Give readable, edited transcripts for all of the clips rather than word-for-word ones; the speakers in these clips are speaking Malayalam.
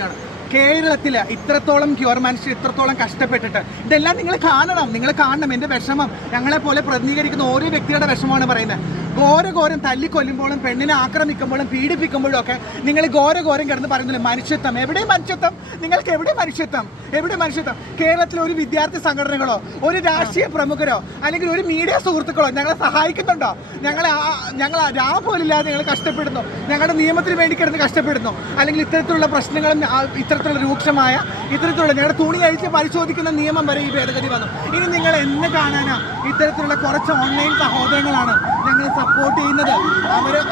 പറയുകയാണ്. കേരളത്തിൽ ഇത്രത്തോളം ക്യൂർ മനുഷ്യർ ഇത്രത്തോളം കഷ്ടപ്പെട്ടിട്ട് ഇതെല്ലാം നിങ്ങൾ കാണണം. എൻ്റെ വിഷമം ഞങ്ങളെപ്പോലെ പ്രതിനിധീകരിക്കുന്ന ഓരോ വ്യക്തിയുടെ വിഷമമാണ് പറയുന്നത്. ഘോരം തല്ലിക്കൊല്ലുമ്പോഴും പെണ്ണിനെ ആക്രമിക്കുമ്പോഴും പീഡിപ്പിക്കുമ്പോഴും ഒക്കെ നിങ്ങൾ ഘോരം കിടന്ന് പറയുന്നില്ല മനുഷ്യത്വം. എവിടെ മനുഷ്യത്വം? നിങ്ങൾക്ക് എവിടെ മനുഷ്യത്വം? കേരളത്തിലെ ഒരു വിദ്യാർത്ഥി സംഘടനകളോ ഒരു രാഷ്ട്രീയ പ്രമുഖരോ അല്ലെങ്കിൽ ഒരു മീഡിയ സുഹൃത്തുക്കളോ ഞങ്ങളെ സഹായിക്കുന്നുണ്ടോ? ഞങ്ങൾ രാപോലില്ലാതെ ഞങ്ങൾ കഷ്ടപ്പെടുന്നു, ഞങ്ങളുടെ നിയമത്തിന് വേണ്ടി കിടന്ന് കഷ്ടപ്പെടുന്നു, അല്ലെങ്കിൽ ഇത്തരത്തിലുള്ള പ്രശ്നങ്ങളും ഇത്തരത്തിലുള്ള രൂക്ഷമായ ഇത്തരത്തിലുള്ള ഞങ്ങളുടെ തുണി അഴിച്ച് പരിശോധിക്കുന്ന നിയമം വരെ ഈ ഭേദഗതി വന്നു. ഇനി നിങ്ങൾ എന്ന് കാണാനാ? ഇത്തരത്തിലുള്ള കുറച്ച് ഓൺലൈൻ സഹോദരങ്ങളാണ് ഞങ്ങൾ സപ്പോർട്ട് ചെയ്യുന്നത്.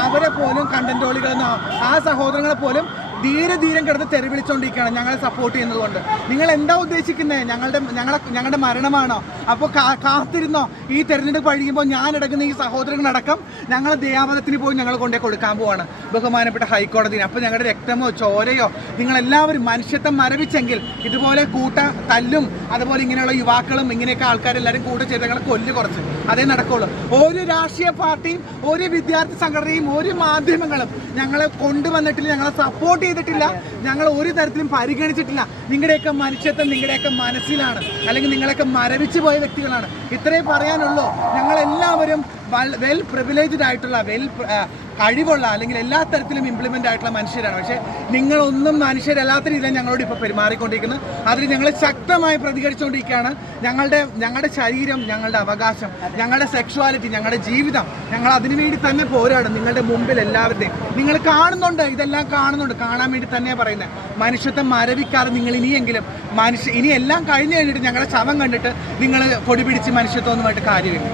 അവരെ പോലും കണ്ടന്റോളികളെന്നോ ആ സഹോദരങ്ങളെ പോലും ധീരം കിടന്ന് തെരുവിളിച്ചുകൊണ്ടിരിക്കുകയാണ് ഞങ്ങളെ സപ്പോർട്ട് ചെയ്യുന്നത് കൊണ്ട്. നിങ്ങൾ എന്താ ഉദ്ദേശിക്കുന്നത്? ഞങ്ങളുടെ മരണമാണോ? അപ്പോൾ കാത്തിരുന്നോ? ഈ തെരഞ്ഞെടുപ്പ് കഴിയുമ്പോൾ ഞാനടങ്ങുന്ന ഈ സഹോദരങ്ങളടക്കം ഞങ്ങളെ ദയാവധത്തിന് പോയി ഞങ്ങൾ കൊണ്ടേ കൊടുക്കാൻ പോവാണ് ബഹുമാനപ്പെട്ട ഹൈക്കോടതിന്. അപ്പോൾ ഞങ്ങളുടെ രക്തമോ ചോരയോ നിങ്ങളെല്ലാവരും മനുഷ്യത്വം മരവിച്ചെങ്കിൽ ഇതുപോലെ തല്ലും അതുപോലെ ഇങ്ങനെയുള്ള യുവാക്കളും ഇങ്ങനെയൊക്കെ ആൾക്കാരെല്ലാവരും കൂടെ ചെയ്ത് ഞങ്ങളെ കുറച്ച് അതേ നടക്കുള്ളൂ. ഒരു രാഷ്ട്രീയ പാർട്ടിയും ഒരു വിദ്യാർത്ഥി സംഘടനയും ഒരു മാധ്യമങ്ങളും ഞങ്ങളെ കൊണ്ടുവന്നിട്ടില്ല, ഞങ്ങളെ സപ്പോർട്ട് ചെയ്തിട്ടില്ല, ഞങ്ങൾ ഒരു തരത്തിലും പരിഗണിച്ചിട്ടില്ല. നിങ്ങളുടെയൊക്കെ മനുഷ്യത്വം നിങ്ങളുടെയൊക്കെ മനസ്സിലാണ്, അല്ലെങ്കിൽ നിങ്ങളൊക്കെ മരവിച്ചു പോയ വ്യക്തികളാണ്. ഇത്രേ പറയാനുള്ളൂ. ഞങ്ങളെല്ലാവരും വെൽ പ്രിവിലേജ്ഡ് ആയിട്ടുള്ള കഴിവുള്ള അല്ലെങ്കിൽ എല്ലാ തരത്തിലും ഇംപ്ലിമെൻ്റ് ആയിട്ടുള്ള മനുഷ്യരാണ്. പക്ഷേ നിങ്ങളൊന്നും മനുഷ്യരല്ലാത്ത രീതിയിൽ ഞങ്ങളോട് ഇപ്പോൾ പെരുമാറിക്കൊണ്ടിരിക്കുന്നത്. അതിൽ ഞങ്ങൾ ശക്തമായി പ്രതികരിച്ചുകൊണ്ടിരിക്കുകയാണ്. ഞങ്ങളുടെ ശരീരം, ഞങ്ങളുടെ അവകാശം, ഞങ്ങളുടെ സെക്ഷുവാലിറ്റി, ഞങ്ങളുടെ ജീവിതം, ഞങ്ങൾ അതിനുവേണ്ടി തന്നെ പോരാടും. നിങ്ങളുടെ മുമ്പിൽ എല്ലാവരുടെയും നിങ്ങൾ കാണുന്നുണ്ട്, ഇതെല്ലാം കാണുന്നുണ്ട്, കാണാൻ വേണ്ടി തന്നെയാണ് പറയുന്നത്. മനുഷ്യത്വം മരവിക്കാതെ നിങ്ങൾ ഇനിയെങ്കിലും ഇനി എല്ലാം കഴിഞ്ഞ് കഴിഞ്ഞിട്ട് ഞങ്ങളുടെ ശവം കണ്ടിട്ട് നിങ്ങൾ പൊടി പിടിച്ച് മനുഷ്യത്വമൊന്നുമായിട്ട് കാര്യമില്ല.